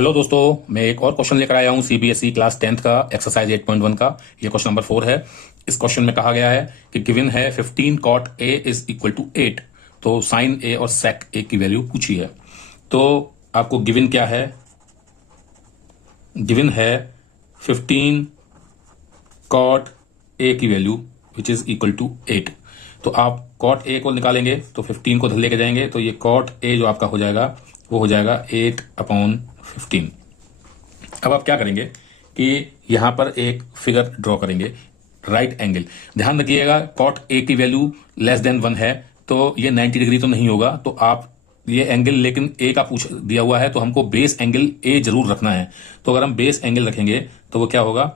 Hello दोस्तों, मैं एक और क्वेश्चन लेकर आया हूं सीबीएसई क्लास 10th का एक्सरसाइज 8.1 का। ये क्वेश्चन नंबर 4 है। इस क्वेश्चन में कहा गया है कि गिवन है 15 cot A is equal to 8। तो साइन ए और सेक ए की वैल्यू पूछी है। तो आपको गिवन क्या है? गिवन है 15 कॉट ए की value which is equal to 8। तो आप कॉट ए को निकालेंगे तो 15 को लेके जाएंगे, तो ये कॉट ए जो आपका हो जाएगा वो हो जाएगा 8/15। अब आप क्या करेंगे कि यहां पर एक फिगर ड्रॉ करेंगे, राइट एंगल। ध्यान रखिएगा, कॉट ए की वैल्यू लेस देन 1 है तो ये 90 डिग्री तो नहीं होगा। तो आप ये एंगल, लेकिन ए का पूछ दिया हुआ है तो हमको बेस एंगल ए जरूर रखना है। तो अगर हम बेस एंगल रखेंगे तो वो क्या होगा,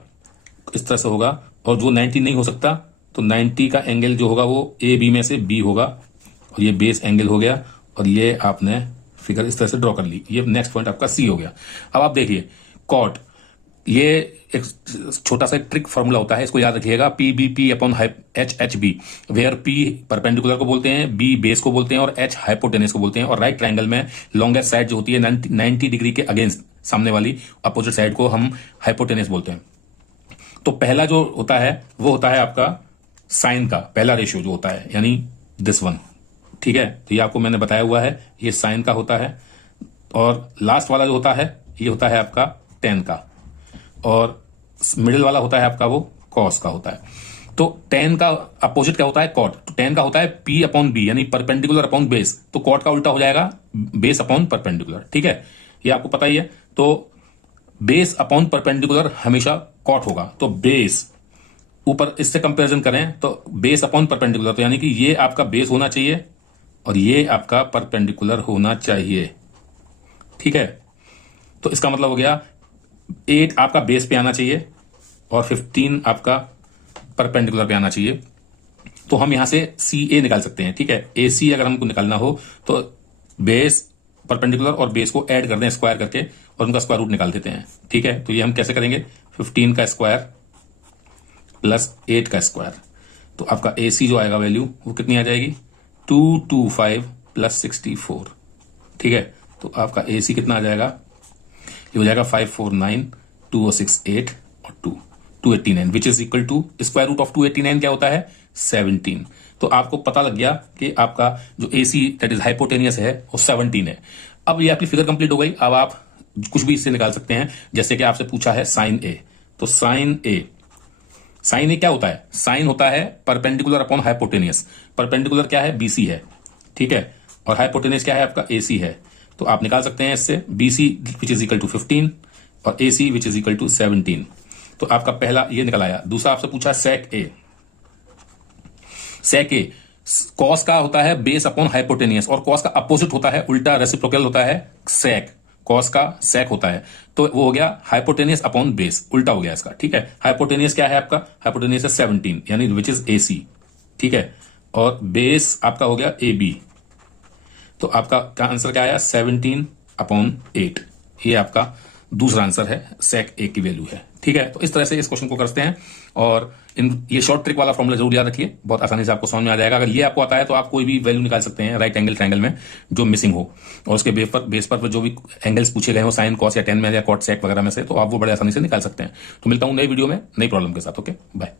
इस तरह से होगा। और जो 90 नहीं हो सकता तो 90 का एंगल जो होगा वो ए बी में से बी होगा, और ये बेस एंगल हो गया। और ये आपने फिगर इस तरह से ड्रॉ कर ली। ये नेक्स्ट पॉइंट आपका सी हो गया। अब आप देखिए कॉट, ये एक छोटा सा ट्रिक फॉर्मूला होता है, इसको याद रखिएगा। P B P upon H H B, where P perpendicular को बोलते हैं, बी बेस को बोलते हैं और एच हाइपोटेनस को बोलते हैं। और राइट ट्रायंगल में लॉन्गेस्ट साइड जो होती है 90 डिग्री के अगेंस्ट, सामने वाली अपोजिट साइड को हम हाइपोटेनस बोलते हैं। तो पहला जो होता है वो होता है आपका साइन का पहला रेशियो जो होता है, यानी दिस वन। ठीक है, तो ये आपको मैंने बताया हुआ है, ये साइन का होता है। और लास्ट वाला जो होता है ये होता है आपका टेन का, और मिडिल वाला होता है आपका वो कॉस का होता है। तो टेन का अपोजिट क्या होता है, कॉट। तो टेन का होता है पी अपॉन बी, यानी परपेंडिकुलर अपॉन बेस। तो कॉट का उल्टा हो जाएगा बेस अपॉन परपेंडिकुलर। ठीक है, ये आपको पता ही है। तो बेस अपॉन परपेंडिकुलर हमेशा कॉट होगा। तो बेस ऊपर इससे कंपैरिजन करें तो बेस अपॉन परपेंडिकुलर, तो यानी कि ये आपका बेस होना चाहिए और ये आपका परपेंडिकुलर होना चाहिए। ठीक है, तो इसका मतलब हो गया 8 आपका बेस पे आना चाहिए और 15 आपका परपेंडिकुलर पे आना चाहिए। तो हम यहां से सी ए निकाल सकते हैं। ठीक है, ए सी अगर हमको निकालना हो तो बेस, परपेंडिकुलर और बेस को ऐड कर दें स्क्वायर करके और उनका स्क्वायर रूट निकाल देते हैं। ठीक है, तो ये हम कैसे करेंगे, 15 का स्क्वायर प्लस 8 का स्क्वायर। तो आपका ए सी जो आएगा वैल्यू वो कितनी आ जाएगी, 225 प्लस 64। ठीक है, तो आपका ए सी कितना आ जाएगा, ये हो जाएगा 549, 2068 और 289 which is equal to square root of 289 क्या होता है, 17। तो आपको पता लग गया कि आपका जो ए सी दैट इज हाइपोटेनियस है वो 17 है। अब ये आपकी फिगर कंप्लीट हो गई। अब आप कुछ भी इससे निकाल सकते हैं, जैसे कि आपसे पूछा है साइन ए। तो साइन ए क्या होता है, साइन होता है परपेंडिकुलर अपॉन हाइपोटेनियस। परपेंडिकुलर क्या है, बीसी है। ठीक है, और हाइपोटेनियस क्या है आपका, एसी है। तो आप निकाल सकते हैं इससे BC which is equal to 15 और AC which is equal to 17। तो आपका पहला ये निकल आया। दूसरा आपसे पूछा सेक ए। सेक ए कॉस का होता है बेस अपॉन हाइपोटेनियस, और कॉस का अपोजिट होता है उल्टा, रेसिप्रोकल होता है सेक। कॉस का सेक होता है, तो वो हो गया हाइपोटेनियस अपॉन बेस, उल्टा हो गया इसका। ठीक है, हाइपोटेनियस क्या है आपका, हाइपोटेनियस है 17 यानी विच इज ए सी। ठीक है, और बेस आपका हो गया ए बी। तो आपका क्या आंसर क्या आया, 17/8। ये आपका दूसरा आंसर है, सेक ए की वैल्यू है। ठीक है, तो इस तरह से इस क्वेश्चन को करते हैं। और ये शॉर्ट ट्रिक वाला फॉर्मूला जरूर याद रखिए, बहुत आसानी से आपको समझ में आ जाएगा। अगर ये आपको आता है तो आप कोई भी वैल्यू निकाल सकते हैं राइट एंगल ट्रायंगल में जो मिसिंग हो, और उसके बेस पर जो भी एंगल्स पूछे गए हो साइन, कॉस या टेन में या कॉट, सेक वगैरह में से, तो आप वो बड़े आसानी से निकाल सकते हैं। तो मिलता हूं नई वीडियो में नई प्रॉब्लम के साथ। Okay, bye.